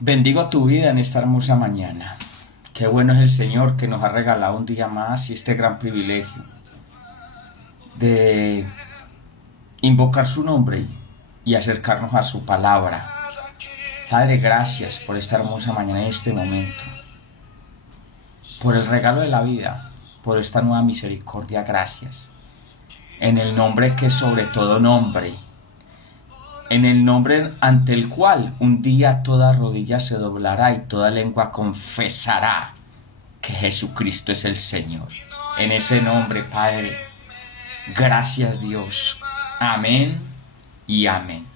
Bendigo tu vida en esta hermosa mañana. Qué bueno es el Señor que nos ha regalado un día más y este gran privilegio de invocar su nombre y acercarnos a su palabra. Padre, gracias por esta hermosa mañana y este momento, por el regalo de la vida, por esta nueva misericordia, gracias. En el nombre que es sobre todo nombre, en el nombre ante el cual un día toda rodilla se doblará y toda lengua confesará que Jesucristo es el Señor. En ese nombre, Padre, gracias Dios. Amén y amén.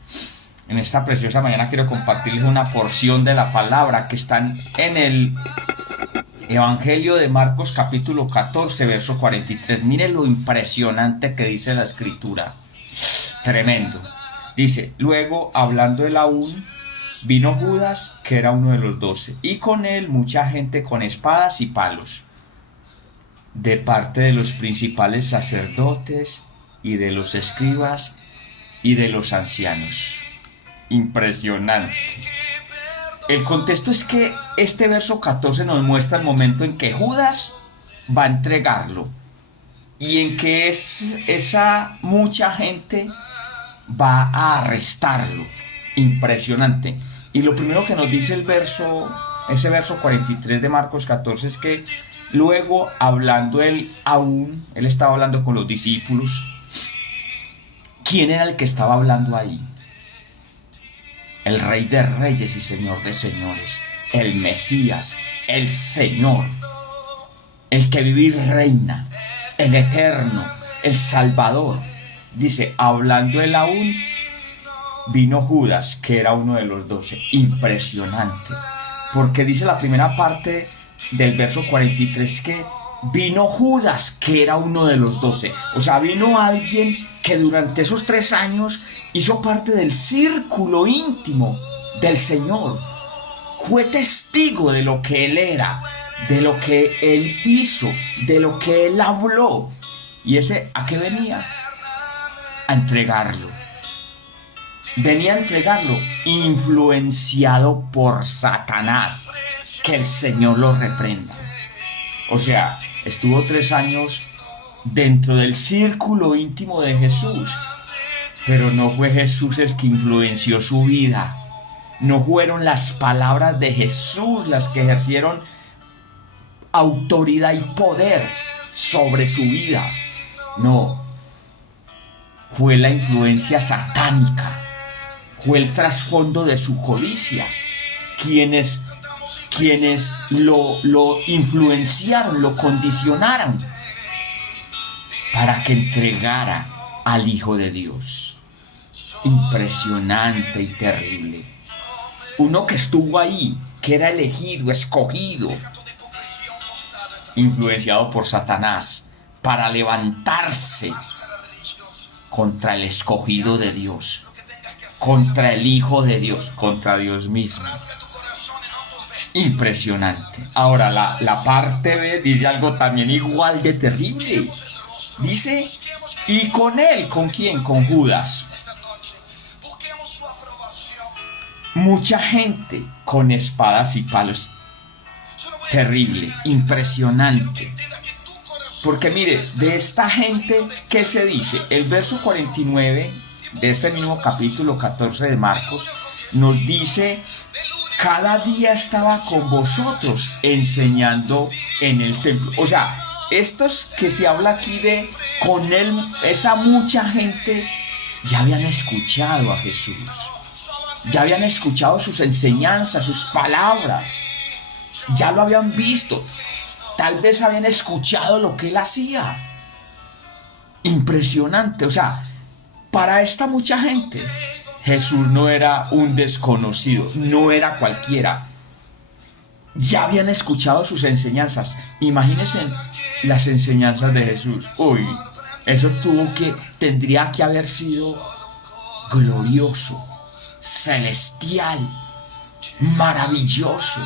En esta preciosa mañana quiero compartirles una porción de la palabra que está en el Evangelio de Marcos capítulo 14, verso 43. Mire lo impresionante que dice la escritura. Tremendo. Dice, luego, hablando él aún, vino Judas, que era uno de los 12, y con él mucha gente con espadas y palos, de parte de los principales sacerdotes, y de los escribas, y de los ancianos. Impresionante. El contexto es que este verso 14 nos muestra el momento en que Judas va a entregarlo, y en que esa mucha gente va a arrestarlo. Impresionante. Y lo primero que nos dice ese verso 43 de Marcos 14 es que luego hablando él estaba hablando con los discípulos. ¿Quién era el que estaba hablando ahí? El Rey de Reyes y Señor de Señores, el Mesías, el Señor, el que vive y reina, el Eterno, el Salvador. Dice, hablando él aún, vino Judas, que era uno de los 12. Impresionante. Porque dice la primera parte del verso 43 que vino Judas, que era uno de los 12. O sea, vino alguien que durante esos 3 años hizo parte del círculo íntimo del Señor. Fue testigo de lo que él era, de lo que él hizo, de lo que él habló. ¿Y ese a qué venía? A entregarlo. Venía a entregarlo influenciado por Satanás. Que el Señor lo reprenda. O sea, estuvo 3 años dentro del círculo íntimo de Jesús, pero no fue Jesús el que influenció su vida. No fueron las palabras de Jesús las que ejercieron autoridad y poder sobre su vida. No. Fue la influencia satánica, fue el trasfondo de su codicia, quienes lo influenciaron, lo condicionaron para que entregara al Hijo de Dios. Impresionante y terrible. Uno que estuvo ahí, que era elegido, escogido, influenciado por Satanás para levantarse contra el escogido de Dios, contra el Hijo de Dios, contra Dios mismo. Impresionante. Ahora la parte B dice algo también igual de terrible. Dice, y con él, ¿con quién? Con Judas. Mucha gente con espadas y palos. Terrible, impresionante. Porque mire, de esta gente, ¿qué se dice? El verso 49 de este mismo capítulo 14 de Marcos nos dice, cada día estaba con vosotros enseñando en el templo. O sea, estos que se habla aquí de con él, esa mucha gente ya habían escuchado a Jesús. Ya habían escuchado sus enseñanzas, sus palabras. Ya lo habían visto. Tal vez habían escuchado lo que él hacía. Impresionante. O sea, para esta mucha gente, Jesús no era un desconocido, no era cualquiera. Ya habían escuchado sus enseñanzas. Imagínense las enseñanzas de Jesús. Uy, eso tendría que haber sido glorioso, celestial, maravilloso.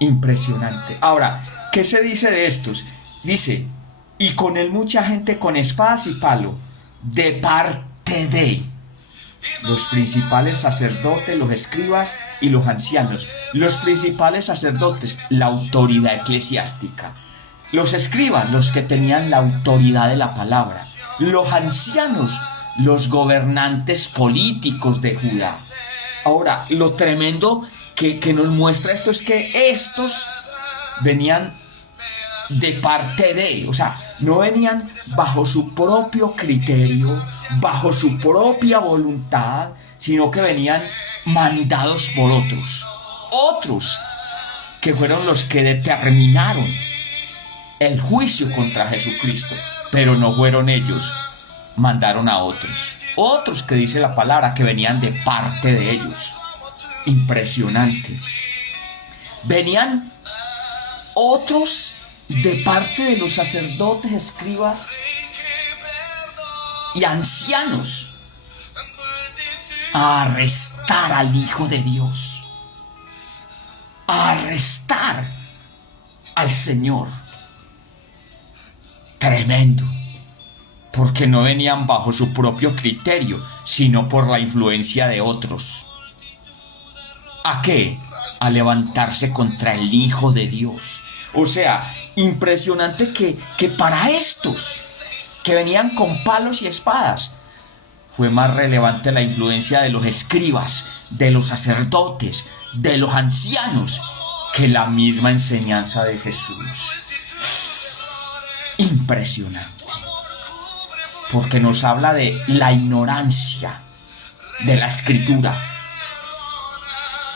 Impresionante. Ahora, ¿qué se dice de estos? Dice, y con él mucha gente con espadas y palo, de parte de. los principales sacerdotes, los escribas y los ancianos. Los principales sacerdotes, la autoridad eclesiástica. Los escribas, los que tenían la autoridad de la palabra. Los ancianos, los gobernantes políticos de Judá. Ahora, lo tremendo que nos muestra esto es que estos venían de parte de, o sea, no venían bajo su propio criterio, bajo su propia voluntad, sino que venían mandados por otros que fueron los que determinaron el juicio contra Jesucristo, pero no fueron ellos, mandaron a otros que dice la palabra que venían de parte de ellos. Impresionante. Venían otros de parte de los sacerdotes, escribas y ancianos a arrestar al Hijo de Dios, a arrestar al Señor. Tremendo, porque no venían bajo su propio criterio, sino por la influencia de otros. ¿A qué? A levantarse contra el Hijo de Dios. O sea, impresionante que para estos que venían con palos y espadas fue más relevante la influencia de los escribas, de los sacerdotes, de los ancianos, que la misma enseñanza de Jesús. Impresionante, porque nos habla de la ignorancia de la Escritura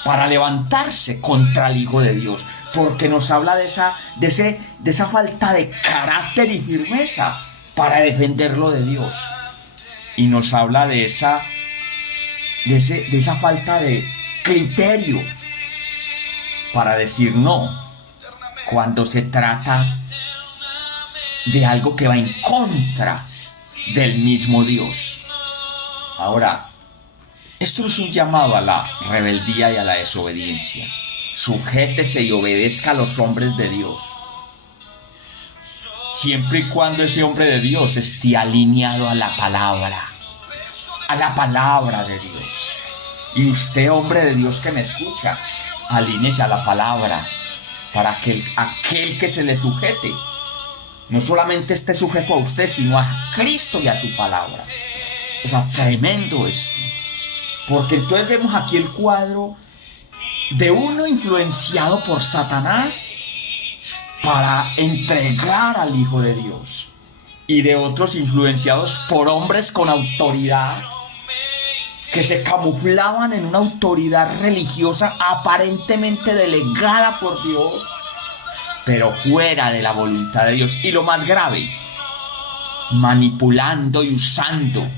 para levantarse contra el Hijo de Dios, porque nos habla de esa falta de carácter y firmeza para defenderlo de Dios, y nos habla de esa falta de criterio para decir no cuando se trata de algo que va en contra del mismo Dios. Ahora, esto es un llamado a la rebeldía y a la desobediencia. Sujétese y obedezca a los hombres de Dios, siempre y cuando ese hombre de Dios esté alineado a la palabra de Dios. Y usted, hombre de Dios que me escucha, alíñese a la palabra para que aquel que se le sujete no solamente esté sujeto a usted, sino a Cristo y a su palabra. O sea, tremendo esto. Porque entonces vemos aquí el cuadro de uno influenciado por Satanás para entregar al Hijo de Dios, y de otros influenciados por hombres con autoridad que se camuflaban en una autoridad religiosa aparentemente delegada por Dios, pero fuera de la voluntad de Dios. Y lo más grave, manipulando y usando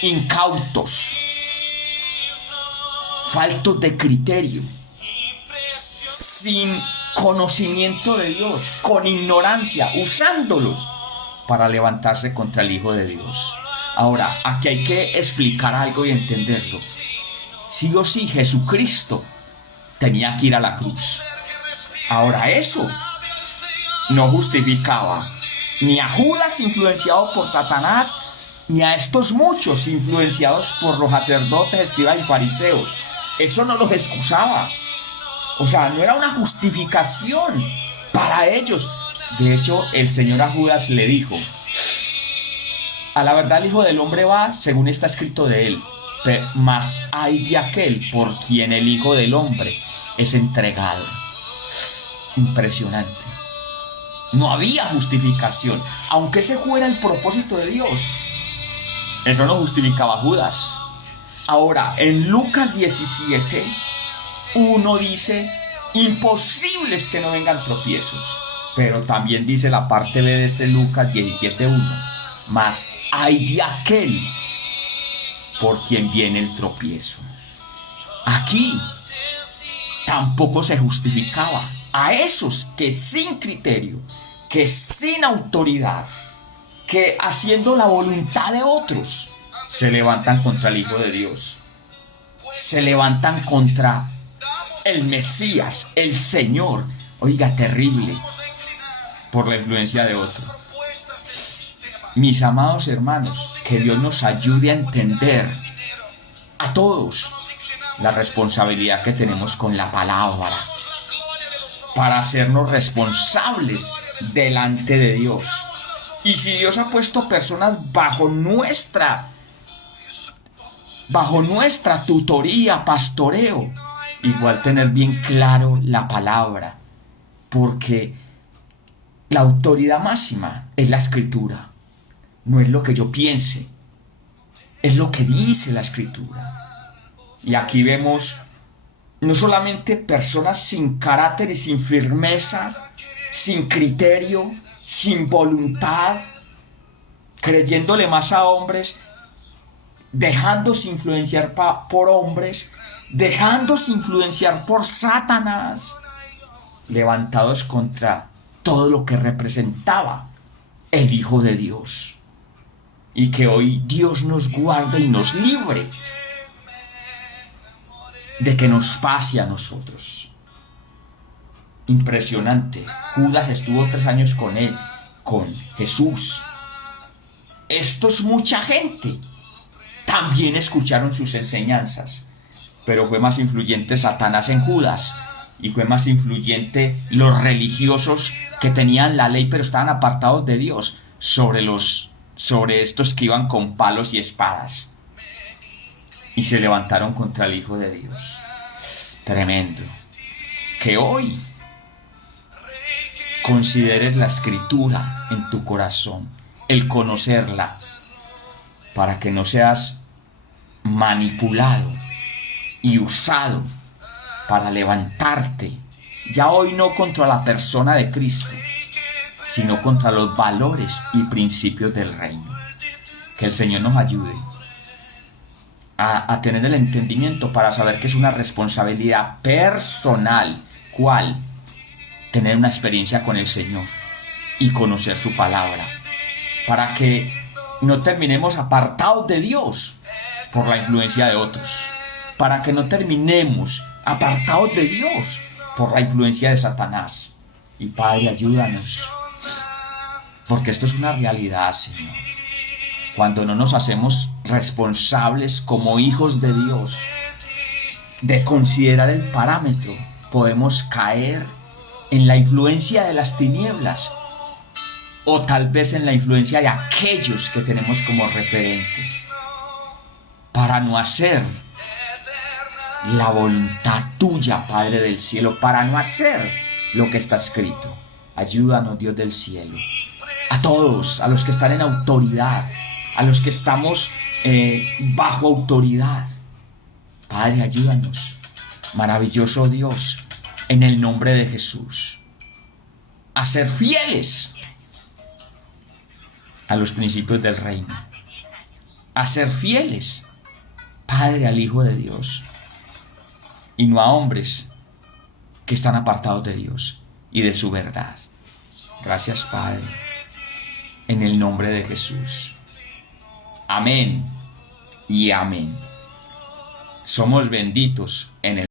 incautos, faltos de criterio, sin conocimiento de Dios, con ignorancia, usándolos para levantarse contra el Hijo de Dios. Ahora, aquí hay que explicar algo y entenderlo. Sí o sí, Jesucristo tenía que ir a la cruz. Ahora, eso no justificaba ni a Judas, influenciado por Satanás, ni a estos muchos influenciados por los sacerdotes, escribas y fariseos. Eso no los excusaba. O sea, no era una justificación para ellos. De hecho, el Señor a Judas le dijo: a la verdad el Hijo del Hombre va según está escrito de él, mas hay de aquel por quien el Hijo del Hombre es entregado. Impresionante. No había justificación, aunque ese fuera el propósito de Dios. Eso no justificaba a Judas. Ahora, en Lucas 17, uno dice: imposible es que no vengan tropiezos. Pero también dice la parte B de ese Lucas 17:1: mas hay de aquel por quien viene el tropiezo. Aquí tampoco se justificaba a esos que sin criterio, que sin autoridad, que haciendo la voluntad de otros, se levantan contra el Hijo de Dios, se levantan contra el Mesías, el Señor. Oiga, terrible, por la influencia de otro. Mis amados hermanos, que Dios nos ayude a entender a todos la responsabilidad que tenemos con la palabra para hacernos responsables delante de Dios. Y si Dios ha puesto personas bajo nuestra tutoría, pastoreo, igual tener bien claro la palabra, porque la autoridad máxima es la escritura, no es lo que yo piense, es lo que dice la escritura. Y aquí vemos no solamente personas sin carácter y sin firmeza, sin criterio, sin voluntad, creyéndole más a hombres, dejándose influenciar por hombres, dejándose influenciar por Satanás, levantados contra todo lo que representaba el Hijo de Dios. Y que hoy Dios nos guarde y nos libre de que nos pase a nosotros. Impresionante. Judas estuvo 3 años con él, con Jesús. Esto es mucha gente. También escucharon sus enseñanzas, pero fue más influyente Satanás en Judas, y fue más influyente los religiosos que tenían la ley pero estaban apartados de Dios sobre estos que iban con palos y espadas y se levantaron contra el Hijo de Dios. Tremendo. Que hoy consideres la escritura en tu corazón, el conocerla, para que no seas manipulado y usado para levantarte, ya hoy no contra la persona de Cristo, sino contra los valores y principios del reino. Que el Señor nos ayude a tener el entendimiento para saber que es una responsabilidad personal. ¿Cuál? Tener una experiencia con el Señor y conocer su palabra, para que no terminemos apartados de Dios por la influencia de otros, para que no terminemos apartados de Dios por la influencia de Satanás. Y Padre, ayúdanos, porque esto es una realidad, Señor. Cuando no nos hacemos responsables como hijos de Dios de considerar el parámetro, podemos caer en la influencia de las tinieblas, o tal vez en la influencia de aquellos que tenemos como referentes, para no hacer la voluntad tuya, Padre del cielo, para no hacer lo que está escrito. Ayúdanos, Dios del cielo, a todos, a los que están en autoridad, a los que estamos bajo autoridad. Padre, ayúdanos, maravilloso Dios, en el nombre de Jesús, a ser fieles a los principios del reino, a ser fieles, Padre, al Hijo de Dios, y no a hombres que están apartados de Dios y de su verdad. Gracias, Padre, en el nombre de Jesús. Amén y amén. Somos benditos en el